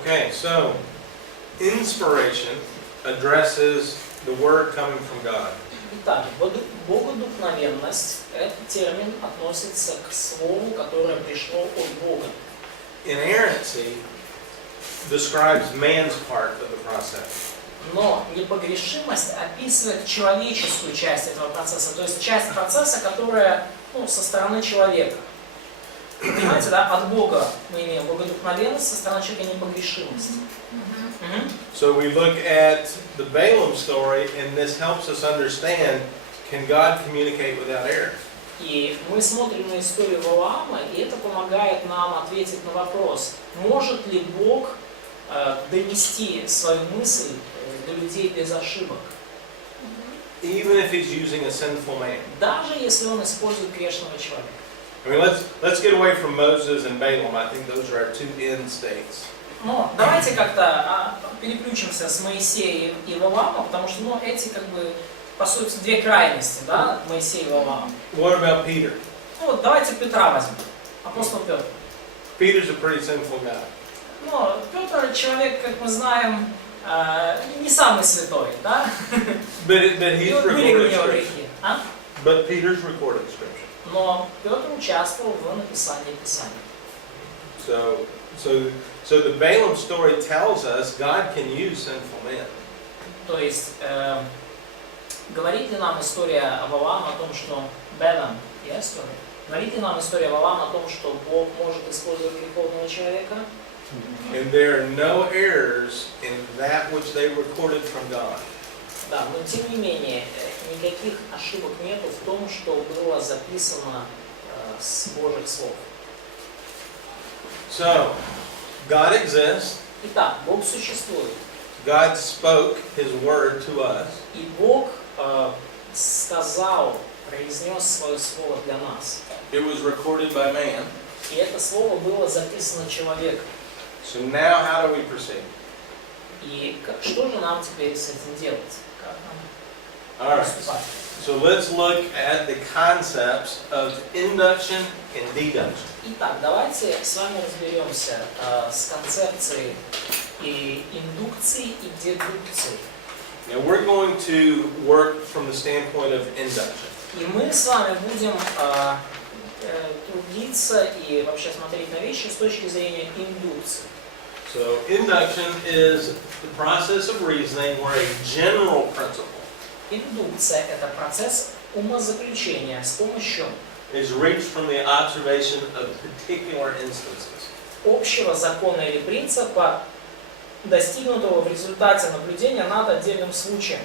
Okay, so inspiration addresses the word coming from God. Итак, богодухновенность – этот термин относится к слову, которое пришло от Бога. Inerrancy describes man's part of the process. Но непогрешимость описывает человеческую часть этого процесса, то есть часть процесса, которая со стороны человека. Понимаете, да? От Бога мы имеем богодухновенность, со стороны человека непогрешимость. So we look at the Balaam story, and this helps us understand, can God communicate without error? И мы смотрим на историю Валаама, и это помогает нам ответить на вопрос, может ли Бог донести свою мысль до людей без ошибок. Even if he's using a sinful man. Даже если он использует грешного человека. I mean, let's get away from Moses and Balaam. I think those are our two end states. Но давайте как-то переключимся с Моисеем и Валаамом, потому что эти по сути две крайности, да, Моисей и Валаам. What about Peter? Вот давайте Петра возьмем, апостол Петр. Peter's a pretty sinful guy. Петр человек, как мы знаем, не самый святой, да? But he's recorded scripture. А? But Peter's recorded scripture. Но Петр участвовал в написании Писания. So the Balaam story tells us God can use sinful men. То есть говорит ли нам история Валаама о том, что говорит ли нам история Валаама о том, что Бог может использовать греховного человека? And there are no errors in that which they recorded from God. Да, но тем не менее никаких ошибок нету в том, что было записано с Божьих слов. So, God exists. Итак, Бог существует. God spoke His word to us. И Бог сказал, произнес свое слово для нас. It was recorded by man. И это слово было записано человеком. So now how do we proceed? И что же нам теперь с этим делать? Как нам All right. поступать? So let's look at the concepts of induction and deduction. Итак, давайте с вами разберемся с концепцией и индукции и дедукции. Now we're going to work from the standpoint of induction. И мы с вами будем трудиться и вообще смотреть на вещи с точки зрения индукции. So induction is the process of reasoning where a general principle Индукция – это процесс умозаключения с помощью is reached from the observation of particular instances. общего закона или принципа, достигнутого в результате наблюдения над отдельным случаем.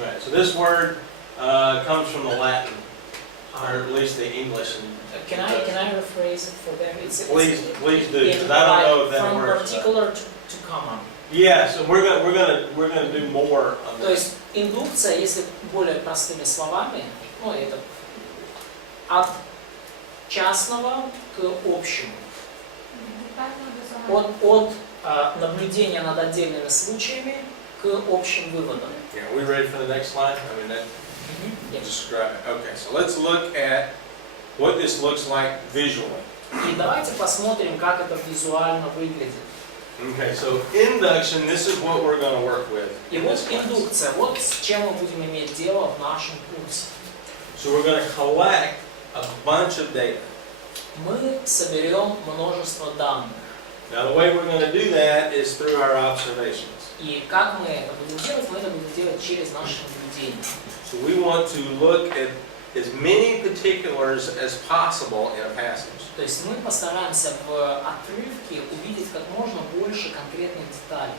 Right. So this word comes from the Latin, or at least the English. Can I rephrase it for them? Please do, because I don't know if that from word. particular to common. Yeah, so we're gonna do more on То this. есть индукция, если более простыми словами, это от частного к общему. От наблюдения над отдельными случаями к общим выводам. Yeah, are we ready for the next slide? I mean, that describe it. Okay, so let's look at what this looks like visually. И давайте посмотрим, как это визуально выглядит. Okay, so induction, this is what we're going to work with. И вот индукция, вот с чем мы будем иметь дело в нашем курсе. So we're going to collect a bunch of data. Мы соберем множество данных. Now the way we're going to do that is through our observations. И как мы это будем делать? Мы это будем делать через наше наблюдение. So we want to look at as many particulars as possible in a passage. То есть мы постараемся в отрывке увидеть как можно больше конкретных деталей.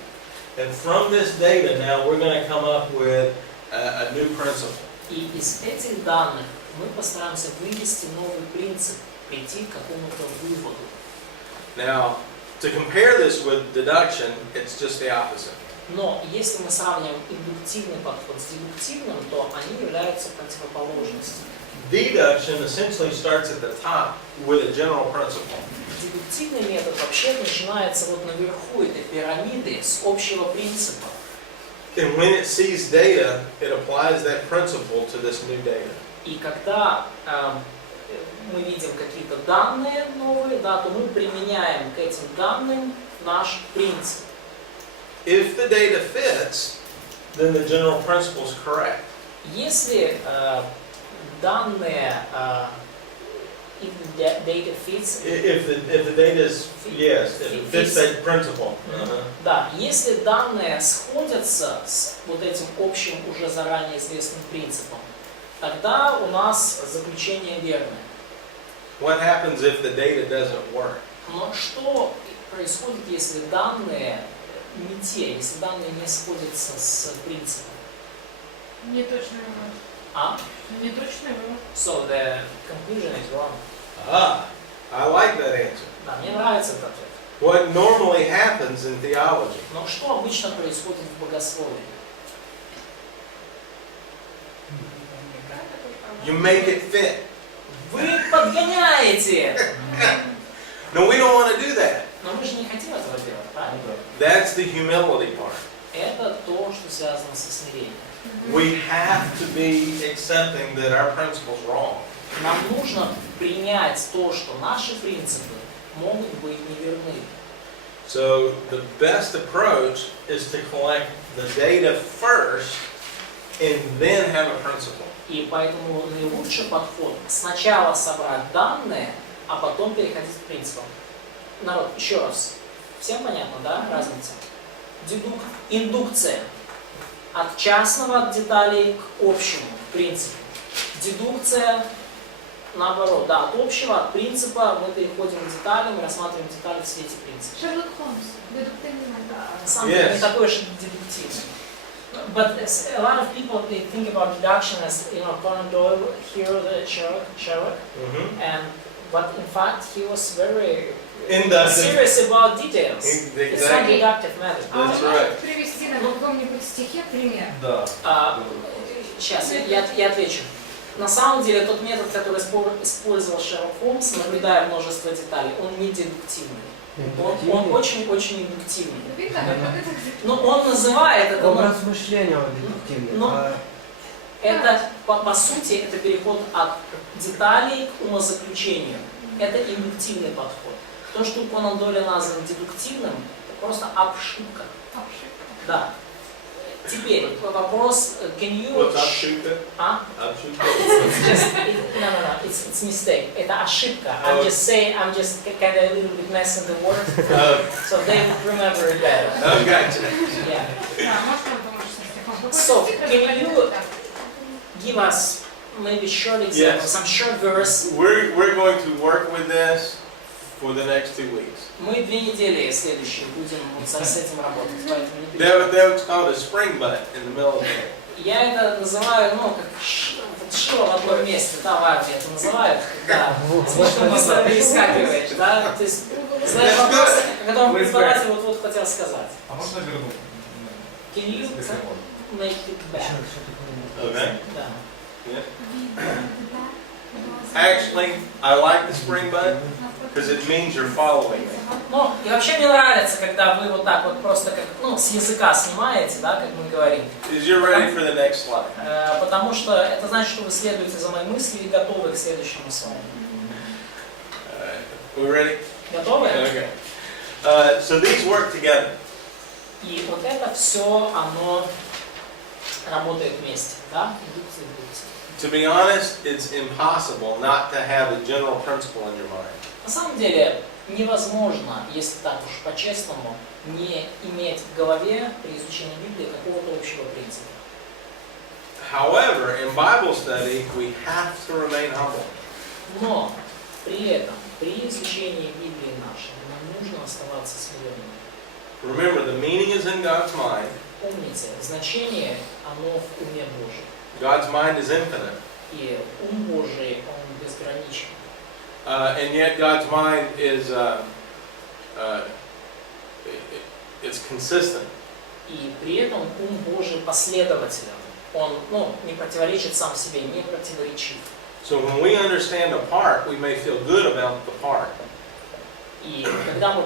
And from this data now we're going to come up with a new principle. И из этих данных мы постараемся вывести новый принцип, прийти к какому-то выводу. Now, to compare this with deduction, it's just the opposite. Но если мы сравниваем индуктивный подход с дедуктивным, то они являются противоположностью. Deduction essentially starts at the top with a general principle. Дедуктивный метод вообще начинается вот наверху этой пирамиды с общего принципа. And when it sees data, it applies that principle to this new data. И когда мы видим какие-то данные новые, да, то мы применяем к этим данным наш принцип. If the data fits, then the general principle is correct. Если данные if the data fits, If the data is, yes, if it fits that principle. да, если данные сходятся с вот этим общим уже заранее известным принципом, тогда у нас заключение верное. What happens if the data doesn't work? Но что происходит, если данные не те, если данные не сходятся с принципом? Неточный вывод. А? Неточный вывод. So the conclusion is wrong. I like that answer. Да, мне нравится этот ответ. What normally happens in theology? Но что обычно происходит в богословии? You make it fit. Вы подгоняете! No, we don't want to do that. Но мы же не хотим этого делать, правильно? That's the humility part. Это то, что связано со смирением. We have to be accepting that our principle's wrong. Нам нужно принять то, что наши принципы могут быть неверны. So the best approach is to collect the data first and then have a principle. И поэтому наилучший подход сначала собрать данные, а потом переходить к принципам. Народ, еще раз. Всем понятно, да, разница? Индукция. От частного, от деталей к общему принципу. Дедукция, наоборот, да, от общего, от принципа мы переходим к деталям, мы рассматриваем детали в свете принципа. Шерлок Холмс. Дедуктивный. На самом деле не такой уж дедуктивный. But a lot of people they think about deduction as, you know, Conan Doyle, here the Sherlock, and but in fact he was very serious about details. It's not deductive method. А That's вы right. можете привести на каком-нибудь стихе пример? Да. Сейчас я отвечу. На самом деле тот метод, который использовал Шерлок Холмс, наблюдая множество деталей, он не дедуктивный. Он очень-очень индуктивный. Но он называет это... Он размышления дедуктивный. Но это, по сути, это переход от деталей к умозаключению. Это индуктивный подход. То, что у Конан Дойля названо дедуктивным, это просто ошибка. Да. Теперь вопрос, can you... What's ошибка? А? Ошибка. It's mistake. Это ошибка. I'm just kind of a little bit messing the word, so they would remember it better. Oh, gotcha. Yeah. Да, может, он поможет со стихом. So, can you give us maybe short example, some short verse? We're going to work with this for the next 2 weeks. Мы 2 недели следующие будем с этим работать, поэтому не переживайте. That's called a spring butt in the military. Я это называю, ну, как что в одном месте, да, в армии это называют, когда слишком быстро перескакиваешь, да, то есть задаешь вопрос, о котором преподаватель вот хотел сказать. А можно вернуть? Can you make it back? Okay. Да. Actually, I like the spring butt because it means you're following me. Ну, и вообще мне нравится, когда вы вот так вот просто как, ну, с языка снимаете, да, как мы говорим. Is you're ready for the next slide? Потому что это значит, что вы следуете за моей мыслью и готовы к следующему слайду. We ready? Готовы? Okay. So these work together. И вот это все, оно работает вместе, да? Индукция, индукция. To be honest, it's impossible not to have a general principle in your mind. На самом деле невозможно, если так уж по-честному, не иметь в голове при изучении Библии какого-то общего принципа. However, in Bible study, we have to remain humble. Но при этом, при изучении Библии нашей, нам нужно оставаться смиренными. Remember, the meaning is in God's mind. Помните, значение, оно в уме Божьем. God's mind is infinite. И ум Божий, он безграничен. And yet God's mind is it's consistent. И при этом ум Божий последователен. Он, ну, не противоречит сам себе, не противоречив. So when we understand a part, we may feel good about the part. И когда мы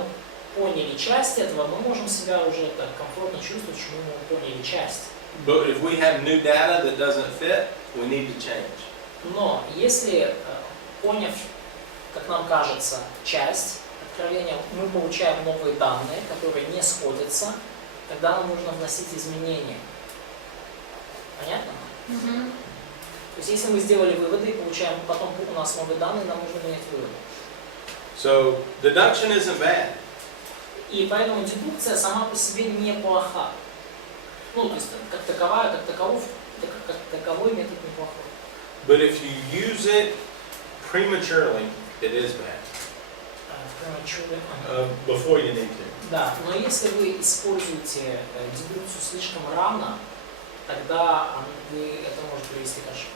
поняли часть этого, мы можем себя уже так комфортно чувствовать, что мы поняли часть. But if we have new data that doesn't fit, we need to change. Но если, поняв, как нам кажется, часть, откровения мы получаем новые данные, которые не сходятся, тогда нам нужно вносить изменения. Понятно? Мгм. То есть если мы сделали выводы и получаем потом у нас новые данные, нам нужно менять выводы. So deduction isn't bad. И поэтому дедукция сама по себе неплоха. Ну, то есть как таковой метод неплохой. But if you use it prematurely, it is bad. Before you need to. Да, но если вы используете дедукцию слишком рано, тогда это может привести к ошибке.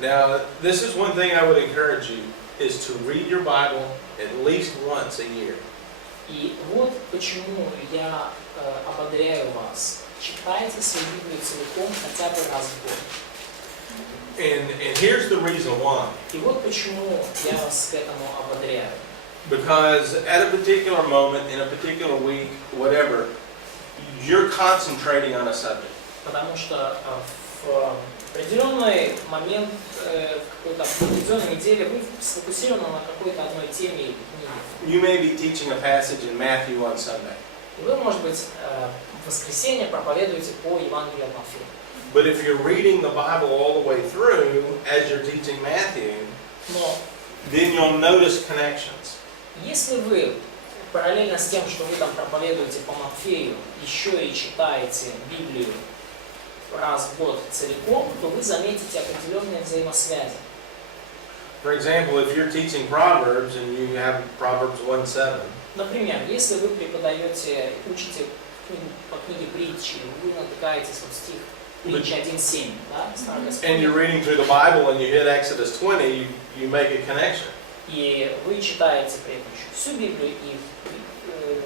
Now, this is one thing I would encourage you, is to read your Bible at least once a year. И вот почему я ободряю вас. Читайте свою Библию целиком хотя бы раз в год. And here's the reason why. И вот почему я вас к этому ободряю. Because at a particular moment, in a particular week, whatever, you're concentrating on a subject. Потому что в определенный момент, в какой-то определенной неделе вы сфокусированы на какой-то одной теме или книге. You may be teaching a passage in Matthew on Sunday. И вы, может быть, в воскресенье проповедуете по Евангелию от Матфея. But if you're reading the Bible all the way through as you're teaching Matthew, Но then you'll notice connections. если вы параллельно с тем, что вы там проповедуете по Матфею, еще и читаете Библию раз в год целиком, то вы заметите определенные взаимосвязи. For example, if you're teaching Proverbs and you have Proverbs 1:7, Например, если вы преподаете, учите по книге притчи, вы натыкаетесь вот стих притчи 1:7, да, Старое and you're reading through the Bible and you hit Exodus 20, you make a connection. И вы читаете при этом еще всю Библию и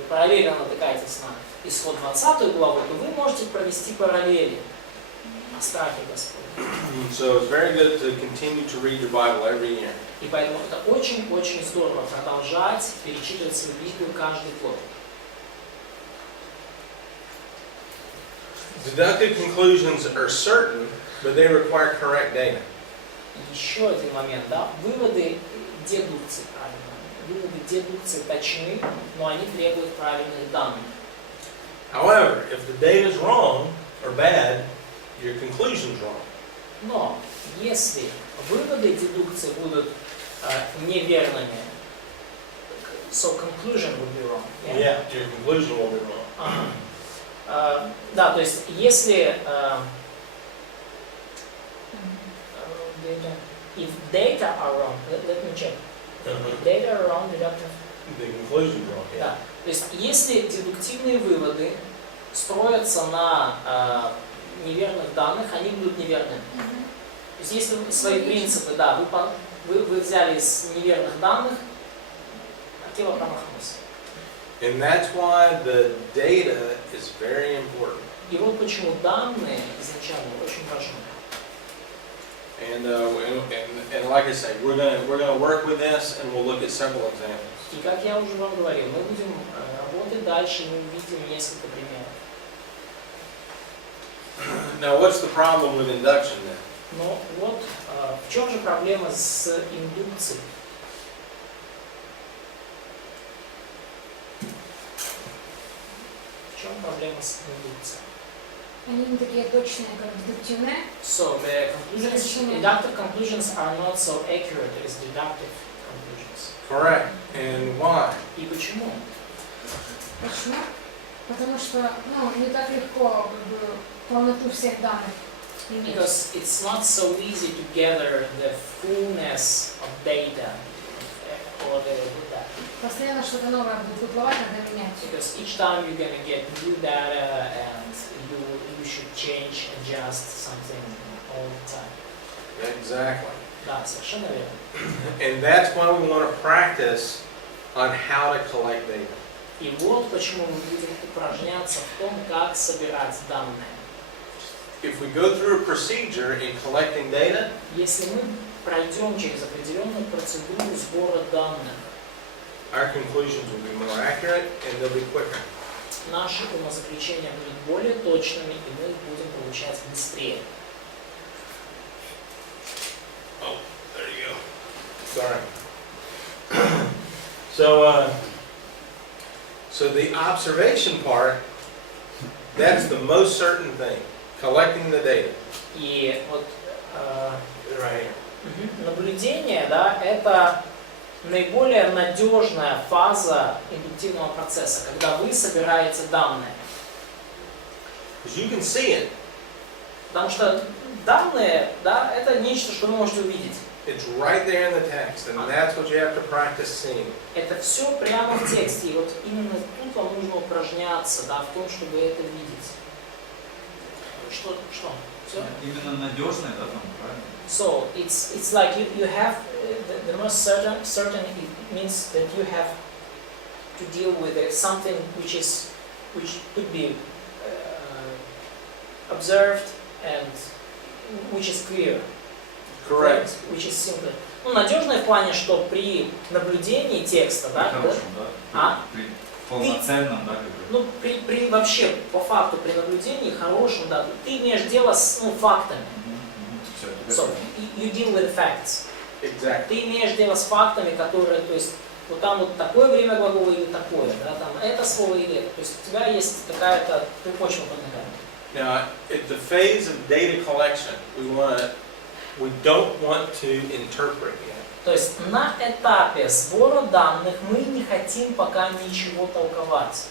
параллельно натыкаетесь на исход 20 главу, то вы можете провести параллели о страхе Господне. So it's very good to continue to read your Bible every year. И поэтому это очень-очень здорово продолжать перечитывать свою Библию каждый год. Deductive conclusions are certain, but they require correct data. Еще один момент, да, выводы дедукции, правильно. Выводы дедукции точны, но они требуют правильных данных. However, if the data is wrong or bad, your conclusion's wrong. Но если выводы дедукции будут неверными, so conclusion would be wrong. Yeah, your conclusion will be wrong. Да, то есть если if data are wrong, let me check. If data are wrong, deductive. The conclusion's wrong. Yeah. Да. То есть если дедуктивные выводы строятся на неверных данных, они будут неверными. То есть если свои принципы, да, вы взяли из неверных данных, Акива промахнулся. And that's why the data is very important. И вот почему данные изначально очень важны. And like I say, we're gonna work with this, and we'll look at several examples. И как я уже вам говорил, мы будем работать дальше, мы увидим несколько примеров. Now, what's the problem with induction then? Но вот в чем же проблема с индукцией? В чем проблема с индукцией? Они не такие точные, как дедуктивные. So the deductive conclusions are not so accurate as deductive conclusions. Correct. And why? И почему? Почему? Потому что, не так легко полноту всех данных иметь. Because it's not so easy to gather the fullness of data or the data. Постоянно что-то новое будет выплывать, надо менять. Because each time you're gonna get new data and you should change, adjust something all the time. Exactly. Да, совершенно верно. And that's why we want to practice on how to collect data. И вот почему мы будем упражняться в том, как собирать данные. If we go through a procedure in collecting data, Если мы пройдем через определенную процедуру сбора данных, our conclusions will be more accurate and they'll be quicker. наши умозаключения будут более точными, и мы их будем получать быстрее. Oh, there you go. Sorry. So the observation part, that's the most certain thing, collecting the data. И вот Right here. наблюдение, да, это наиболее надежная фаза индуктивного процесса, когда вы собираете данные. Because you can see it. Потому что данные, да, это нечто, что вы можете увидеть. It's right there in the text, and that's what you have to practice seeing. Это все прямо в тексте, и вот именно тут вам нужно упражняться, да, в том, чтобы это видеть. Что? Все? Именно надежно это там, правильно? So it's like you have the most certain it means that you have to deal with something which could be observed and which is clear. Correct. Which is simple. Ну, надежное в плане, что при наблюдении текста, да, Хорошем, да? А? При полноценном, да, как бы. ну, при вообще, по факту, при наблюдении хорошем, да, ты имеешь дело с фактами. Всё, So, you deal with facts. Exactly. Ты имеешь дело с фактами, которые, то есть, вот там вот такое время глагола или такое, да, там это слово или это. То есть у тебя есть какая-то почва под ногами. Now, at the phase of data collection, we don't want to interpret yet. То есть на этапе сбора данных мы не хотим пока ничего толковать.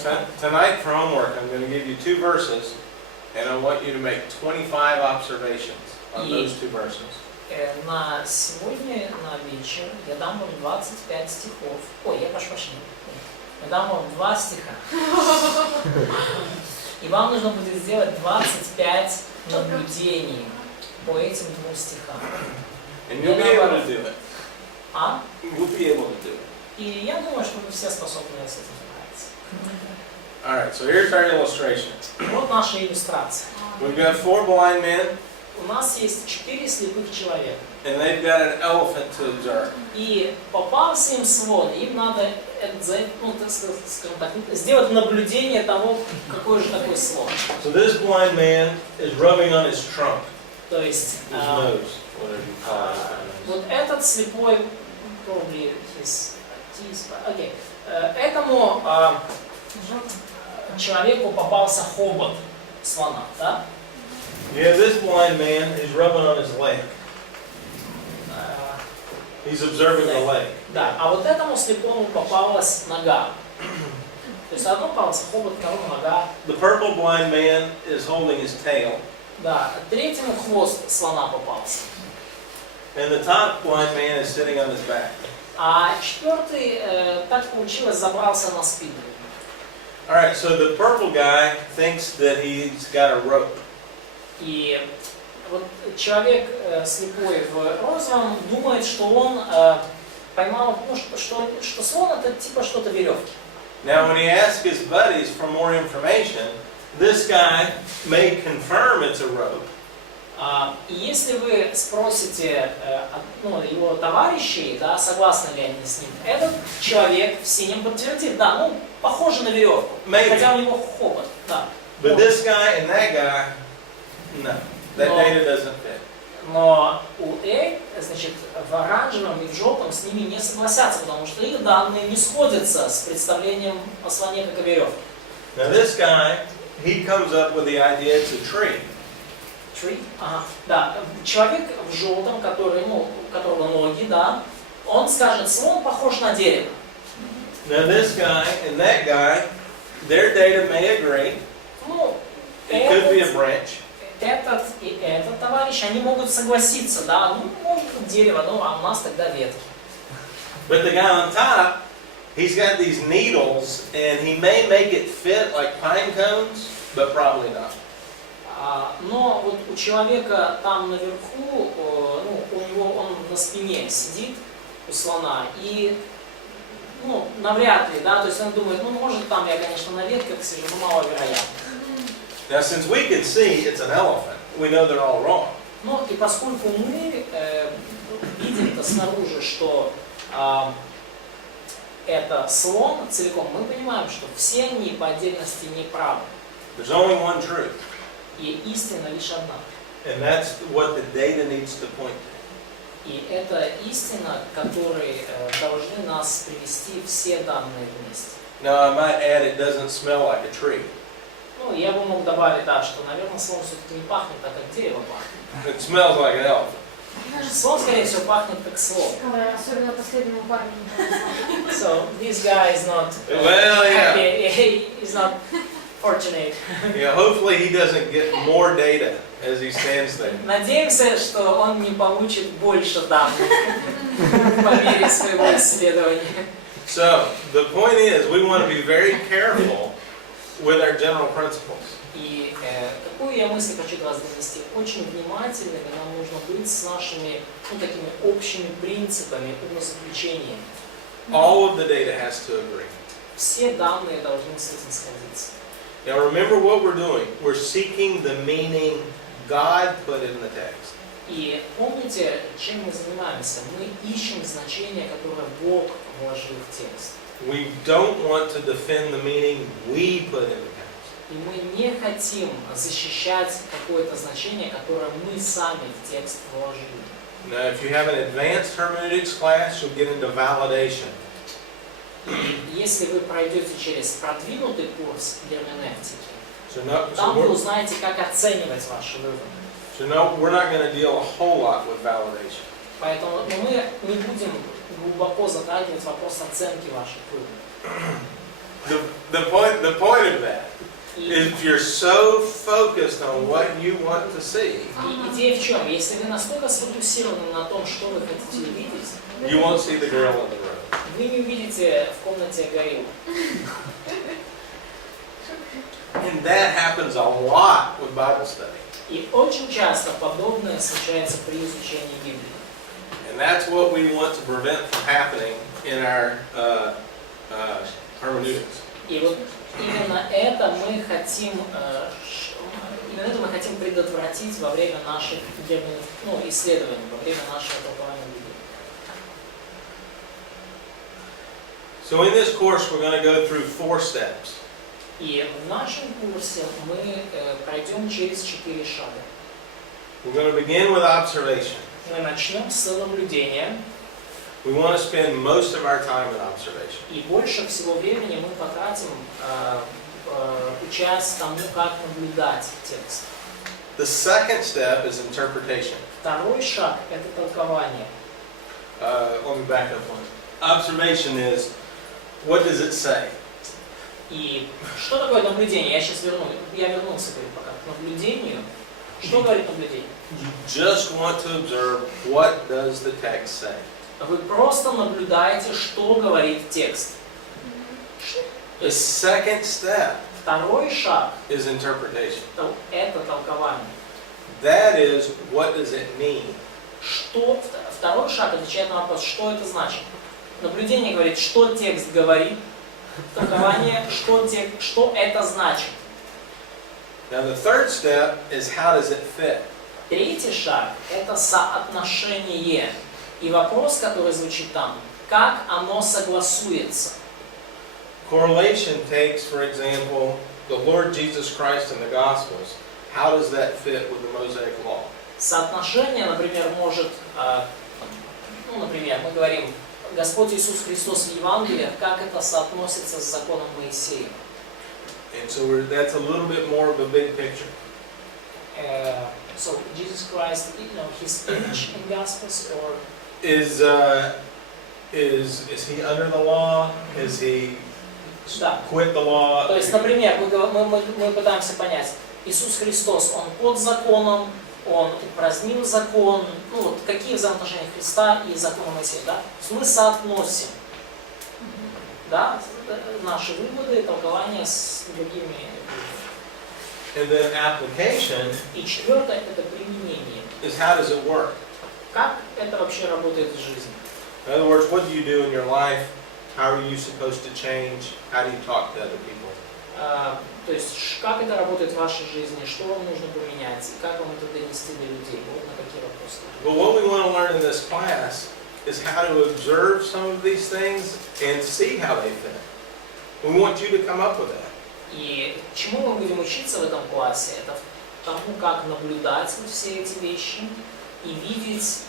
So tonight for homework, I'm going to give you 2 verses, and I want you to make 25 observations on those 2 verses. На сегодня, на вечер, я дам вам 25 стихов. Ой, я прошу прощения. Я дам вам 2 стиха. И вам нужно будет сделать 25 наблюдений по этим 2 стихам. And you'll be able to do it. А? You'll be able to do it. И я думаю, что вы все способны с этим справиться. All right, so here's our illustration. Вот наша иллюстрация. We've got 4 blind men, У нас есть 4 слепых человека. and they've got an elephant to observe. И попался им слон, им надо, ну, так скажем так, сделать наблюдение того, какой же такой слон. So this blind man is rubbing on his trunk, То есть his nose, whatever you call it. вот этот слепой, окей, этому человеку попался хобот слона, да? Yeah, this blind man is rubbing on his leg. He's observing the leg. Да, а вот этому слепому попалась нога. То есть одному попался хобот, второму нога. The purple blind man is holding his tail, Да, третьему хвост слона попался. and the top blind man is sitting on his back. А четвертый, так получилось, забрался на спину. All right, so the purple guy thinks that he's got a rope. И вот человек слепой в розовом думает, что он поймал, ну, что слон это типа что-то веревки. Now, when he asks his buddies for more information, this guy may confirm it's a rope. И если вы спросите его товарищей, да, согласны ли они с ним, этот человек в синем подтвердит, да, ну, похоже на веревку, Maybe. хотя у него хобот, да. But this guy and that guy, no, that data doesn't fit. Но значит, в оранжевом и в желтом с ними не согласятся, потому что их данные не сходятся с представлением о слоне как о веревке. Now, this guy, he comes up with the idea it's a tree. Ага. Да, человек в желтом, у которого ноги, да, он скажет, слон похож на дерево. Now, this guy and that guy, their data may agree. Ну, It could be a branch. этот и этот товарищ, они могут согласиться, да, ну, может быть дерево, ну, а у нас тогда ветки. But the guy on top, he's got these needles, and he may make it fit like pine cones, but probably not. Но вот у человека там наверху, у него он на спине сидит, у слона, и навряд ли, да, то есть он думает, может там я, конечно, на ветках сижу, но маловероятно. Now, since we can see it's an elephant, we know they're all wrong. Ну и поскольку мы видим-то снаружи, что это слон целиком, мы понимаем, что все они по отдельности не правы. There's only one truth. И истина лишь одна. And that's what the data needs to point to. И это истина, к которой должны нас привести все данные вместе. Now, I might add, it doesn't smell like a tree. Ну, я бы мог добавить, да, что, наверное, слон все-таки не пахнет так, как дерево пахнет. It smells like an elephant. Слон, скорее всего, пахнет как слон. Особенно последнему парню не повезло. So, this guy is not Well, yeah. happy, he's not fortunate. Yeah, hopefully he doesn't get more data as he stands there. Надеемся, что он не получит больше данных по мере своего исследования. So, the point is, we want to be very careful with our general principles. И какую я мысль хочу до вас донести? Очень внимательными нам нужно быть с нашими, ну, такими общими принципами умозаключения. All of the data has to agree. Все данные должны с этим сходиться. Now remember what we're doing. We're seeking the meaning God put in the text. И помните, чем мы занимаемся? Мы ищем значение, которое Бог вложил в текст. We don't want to defend the meaning we put in the text. И мы не хотим защищать какое-то значение, которое мы сами в текст вложили. Now, if you have an advanced hermeneutics class, you'll get into validation. И если вы пройдете через продвинутый курс герменевтики, So там вы узнаете, как оценивать ваши выводы. we're not going to deal a whole lot with validation. Поэтому мы не будем глубоко затрагивать вопрос оценки ваших выводов. The point of that И, is if you're so focused on what you want to see, и идея в чем? Если вы настолько сфокусированы на том, что вы хотите увидеть, you won't see the girl in the room. вы не увидите в комнате гориллу. And that happens a lot with Bible study. И очень часто подобное случается при изучении Библии. And that's what we want to prevent from happening in our hermeneutics. И вот именно это мы хотим, предотвратить во время наших исследований, во время нашего толкования Библии. So in this course, we're going to go through 4 steps. И в нашем курсе мы пройдем через 4 шага. We're going to begin with observation. Мы начнем с наблюдения, We want to spend most of our time in observation. и больше всего времени мы потратим, учась тому, как наблюдать текст. The second step is interpretation. Второй шаг – это толкование. Let me back up one. Observation is, what does it say? И что такое наблюдение? Я вернулся пока к наблюдению. Что говорит наблюдение? You just want to observe what does the text say. Вы просто наблюдаете, что говорит текст. То The есть second step второй шаг is interpretation. – это толкование. That is, what does it mean? Второй шаг отвечает на вопрос, что это значит. Наблюдение говорит, что текст говорит. Толкование, что это значит. Now the third step is, how does it fit? Третий шаг – это соотношение. И вопрос, который звучит там, как оно согласуется. Correlation takes, for example, the Lord Jesus Christ in the Gospels. How does that fit with the Mosaic Law? Соотношение, например, может, например, мы говорим, Господь Иисус Христос в Евангелиях, как это соотносится с законом Моисея. And so that's a little bit more of a big picture. So Jesus Christ, his image in Gospels, or Is he under the law? Is he да. quit the law? То есть, например, мы пытаемся понять, Иисус Христос, он под законом, он упразднил закон, какие взаимоотношения Христа и закона Моисея, да? То есть мы соотносим, да, наши выводы и толкования с другими. And then application И четвертое – это применение. is, how does it work? Как это вообще работает в жизни? In other words, what do you do in your life? How are you supposed to change? How do you talk to other people? То есть, как это работает в вашей жизни, что вам нужно поменять, и как вам это донести до людей, вот на какие вопросы. Well, what we want to learn in this class is how to observe some of these things and see how they fit. We want you to come up with that. И чему мы будем учиться в этом классе, это тому, как наблюдать вот все эти вещи и видеть,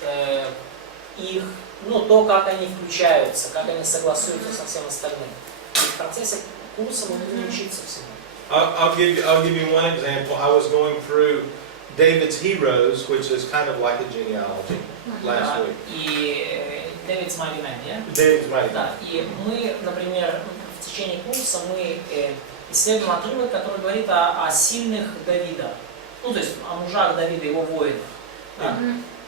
их, ну, то, как они включаются, как они согласуются со всем остальным. И в процессе курса мы будем учиться всему. I'll give you one example. I was going through David's Heroes, which is kind of like a genealogy, last week. И David's Mighty Man, yeah? David's Mighty Man. Да, и мы, например, в течение курса мы исследуем отрывок, который говорит о сильных Давида. Ну, то есть о мужах Давида, его воинах. Да?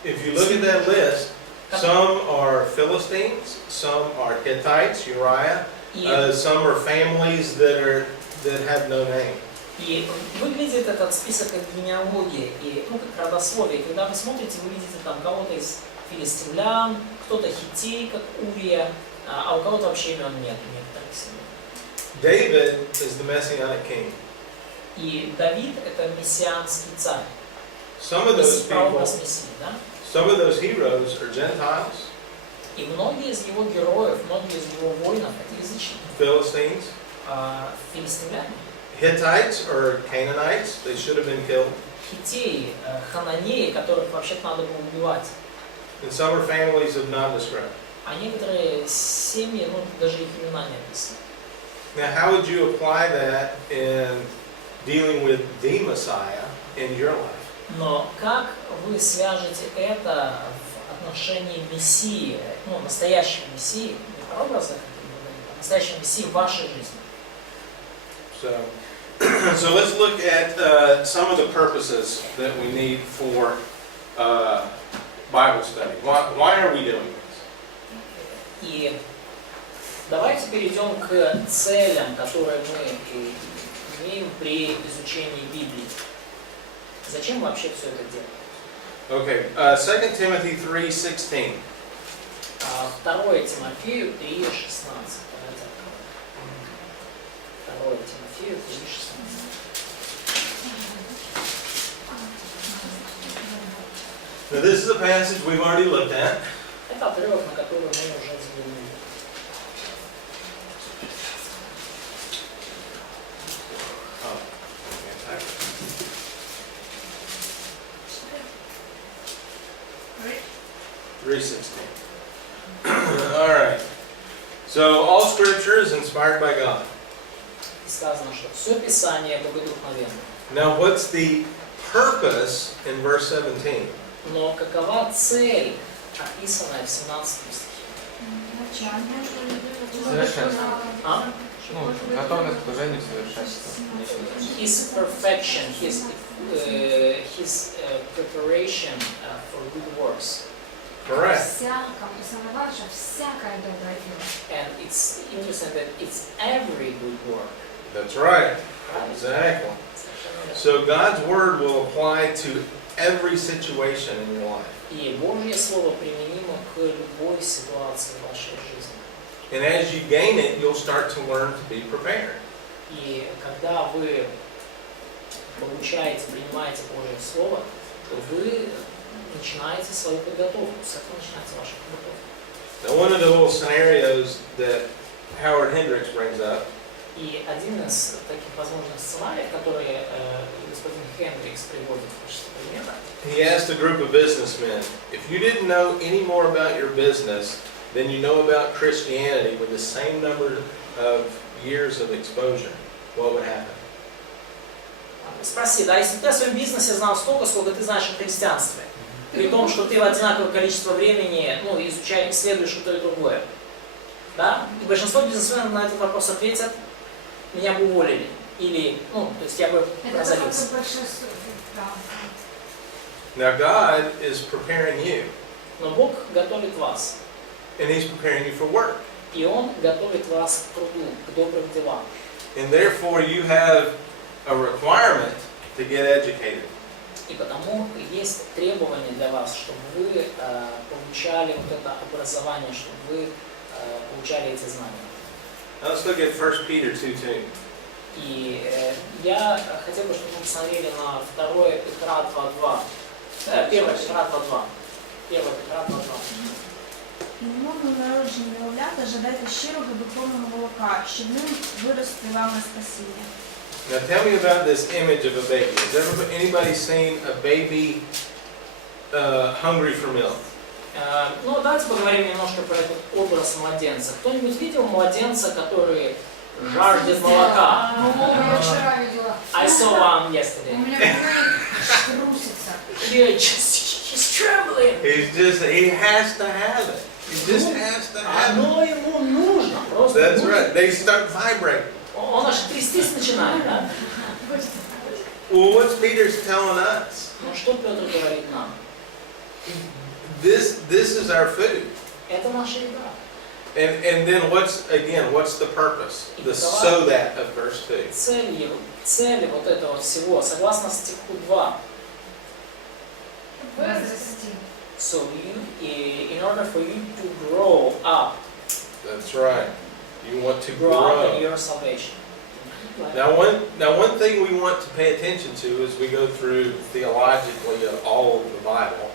If you look at that list, some are Philistines, some are Hittites, Uriah, some are families that have no name. И выглядит этот список как генеалогия, и, ну, как родословие. Когда вы смотрите, вы видите там кого-то из филистимлян, кто-то хиттей, как Урия, а у кого-то вообще имен нет, некоторых семей. David is the messianic king. И Давид — это мессианский царь. Some of those people, Прообраз Мессии, да? some of those heroes are Gentiles, И многие из его героев, многие из его воинов — это язычники. Philistines, Филистимляне, Hittites or Canaanites, they should have been killed. хиттеи, хананеи, которых вообще-то надо было убивать. And some are families of nondescript. А некоторые семьи, ну, даже их имена не описаны. Now, how would you apply that in dealing with the Messiah in your life? Но как вы свяжете это в отношении Мессии, ну, настоящего Мессии, не прообраза, как мы говорим, а настоящего Мессии в вашей жизни? So let's look at some of the purposes that we need for Bible study. Why are we doing this? И давайте перейдем к целям, которые мы имеем при изучении Библии. Зачем вообще все это делать? Okay, 2 Timothy 3:16. 2 Тимофею 3:16. 2 Тимофею 3:16. Now this is a passage we've already looked at. Это отрывок, на который мы уже взглянули. Oh, 3:16. All right. So all Scripture is inspired by God. И сказано, что все Писание богодухновенно. Now, what's the purpose in verse 17? Но какова цель, описанная в 17 стихе? Совершенство. А? Ну, готовность к служению совершенства. His perfection, his preparation for good works. Correct. Всяком, то самое важное, всякое доброе дело. And it's interesting that it's every good work. That's right. Exactly. So God's Word will apply to every situation in your life. И Божье Слово применимо к любой ситуации в вашей жизни. And as you gain it, you'll start to learn to be prepared. И когда вы получаете, принимаете Божье Слово, то вы начинаете свою подготовку. С этого начинается ваша подготовка. Now, one of the little scenarios that Howard Hendricks brings up И один из таких возможных сценариев, которые господин Хендрикс приводит в качестве примера, he asked a group of businessmen, if you didn't know any more about your business than you know about Christianity with the same number of years of exposure, what would happen? спроси, да, если ты о своем бизнесе знал столько, сколько ты знаешь о христианстве, при том, что ты в одинаковое количество времени, ну, изучаешь, исследуешь и то и другое, да, и большинство бизнесменов на этот вопрос ответят: меня бы уволили, или, ну, то есть я бы разорился. Now God is preparing you, Но Бог готовит вас, and He's preparing you for work. и Он готовит вас к труду, к добрым делам. And therefore you have a requirement to get educated. И потому есть требования для вас, чтобы вы получали вот это образование, чтобы вы получали эти знания. Now let's look at 1 Peter 2:2. И я хотел бы, чтобы мы посмотрели на 2 Петра 2:2. 1 Петра 2:2. 1 Петра 2:2. І немовно народжені немовлята жадайте щирого духовного молока, щоб ним вирости вам на спасіння. Now tell me about this image of a baby. Has anybody seen a baby hungry for milk? Ну, давайте поговорим немножко про этот образ младенца. Кто-нибудь видел младенца, который жаждет молока? Я вчера видела. I saw one У yesterday. меня ребенок трусится. He's trembling. He has to have it. He just has to have it. Оно ему нужно, просто That's нужно. right. They start vibrating. Он аж трястись начинает, да? Well, what's Peter's telling us? Ну что Петр говорит нам? This is our food. Это наша еда. And then what's the purpose? The so that of verse 2. Цели вот этого всего, согласно стиху 2. Возрасти. So in order for you to grow up, That's right. You want to grow up in grow. your salvation. Now one thing we want to pay attention to as we go through theologically all of the Bible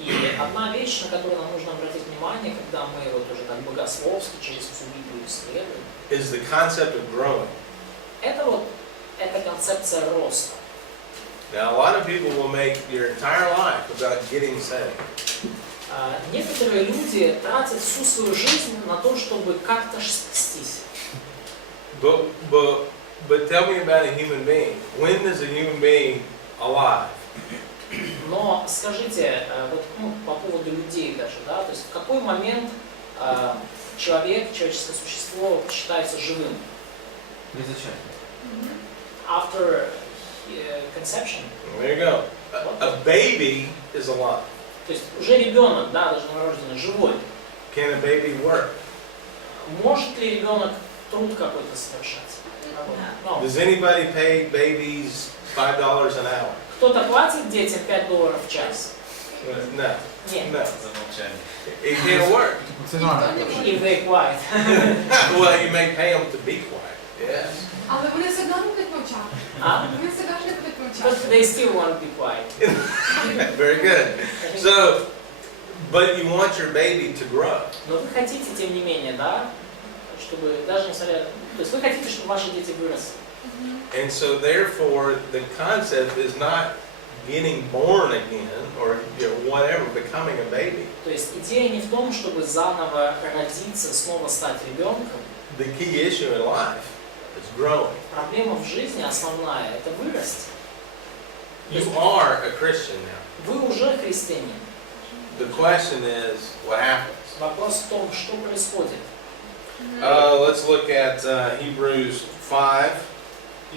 И одна вещь, на которую нам нужно обратить внимание, когда мы вот уже так богословски через всю Библию исследуем, is the concept of growing. это концепция роста. Now a lot of people will make your entire life about getting saved. Некоторые люди тратят всю свою жизнь на то, чтобы как-то спастись. But tell me about a human being. When is a human being alive? Но скажите, вот, по поводу людей даже, да, то есть в какой момент человек, человеческое существо считается живым? При зачатии. After conception. There you go. A baby is alive. То есть уже ребенок, да, даже новорожденный, живой. Can a baby work? Может ли ребенок труд какой-то совершать? No. Does anybody pay babies $5 an hour? Кто-то платит детям $5 в час? No. Нет. No. Замолчание. It can't work. If they quiet. Well, you may pay them to be quiet. Yes. Але вони все одно люблять мовчати. А? Вони все одно люблять But мовчати. they still want to be quiet. Very good. So, but you want your baby to grow. Но вы хотите, тем не менее, да, чтобы даже несмотря... То есть вы хотите, чтобы ваши дети выросли. And so therefore, the concept is not getting born again or whatever, becoming a baby. То есть идея не в том, чтобы заново родиться, снова стать ребенком. The key issue in life is growing. Проблема в жизни основная – это вырасти. You are a Christian now. Вы уже христианин. The question is, what happens? Вопрос в том, что происходит. Let's look at Hebrews 5:11. И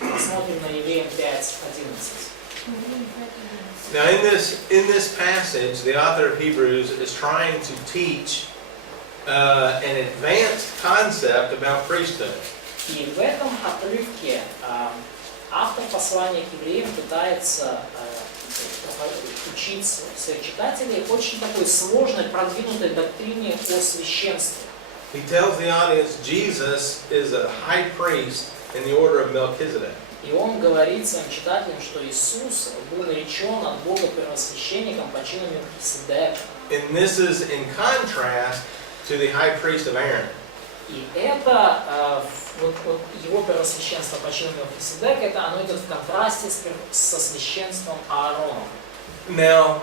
мы посмотрим на Евреям 5:11. Now, in this passage, the author of Hebrews is trying to teach an advanced concept about priesthood. И в этом отрывке автор послания к евреям пытается учить своих читателей очень такой сложной, продвинутой доктрине о священстве. He tells the audience Jesus is a high priest in the order of Melchizedek. И он говорит своим читателям, что Иисус был наречен от Бога первосвященником по чину Мелхиседека. And this is in contrast to the high priest of Aaron. И это вот его первосвященство по чину Мелхиседека, это оно идет в контрасте со священством Аарона. Now,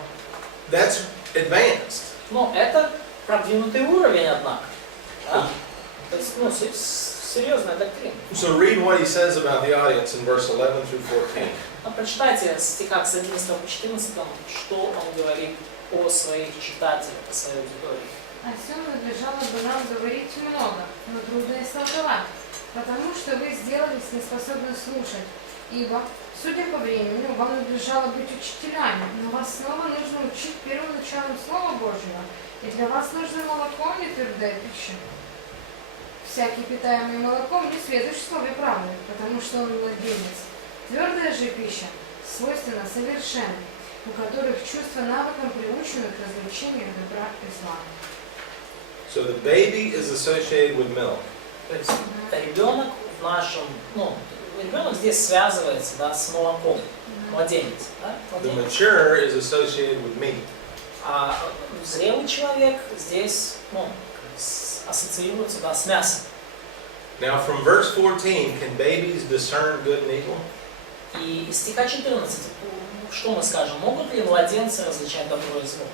that's advanced. Но это продвинутый уровень, однако. Да? То есть, серьезная доктрина. So read what he says about the audience in verse 11 through 14. Но прочитайте в стихах с 11 по 14, что он говорит о своих читателях, о своей аудитории. О всем надлежало бы нам говорить много, но трудно и сладковато, потому что вы сделались неспособны слушать, ибо, судя по времени, вам надлежало быть учителями, но вас снова нужно учить первым началом Слова Божьего, и для вас нужно молоко, не твердая пища. Всякий, питаемый молоком, не следует в слове правды, потому что он младенец. Твердая же пища свойственна совершенным, у которых чувства навыком приучены к развлечению добра и зла. So the baby is associated with milk. То есть ребенок в нашем, ребенок здесь связывается, да, с молоком, младенец, да, The младенец. mature is associated with meat. А зрелый человек здесь, ассоциируется, да, с мясом. Now from verse 14, can babies discern good and evil? И из стиха 14, что мы скажем? Могут ли младенцы различать добро и зло?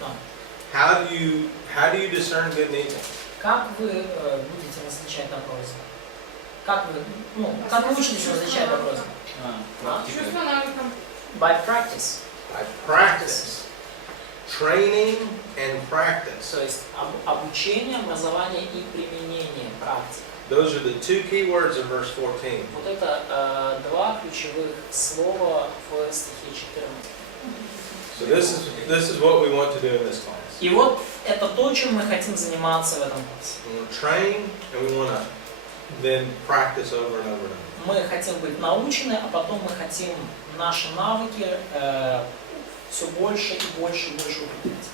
Да. How do you discern good and evil? Как вы будете различать добро и зло? Как вы учитесь различать добро и зло? Практика. Чувство навыком. By practice. By practice. Training and practice. То есть обучение, образование и применение, практика. Those are the two key words of verse 14. Вот это два ключевых слова в стихе 14. So this is what we want to do in this class. И вот это то, чем мы хотим заниматься в этом классе. We want to train and we want to then practice over and over and over. Мы хотим быть научены, а потом мы хотим наши навыки все больше и больше укреплять.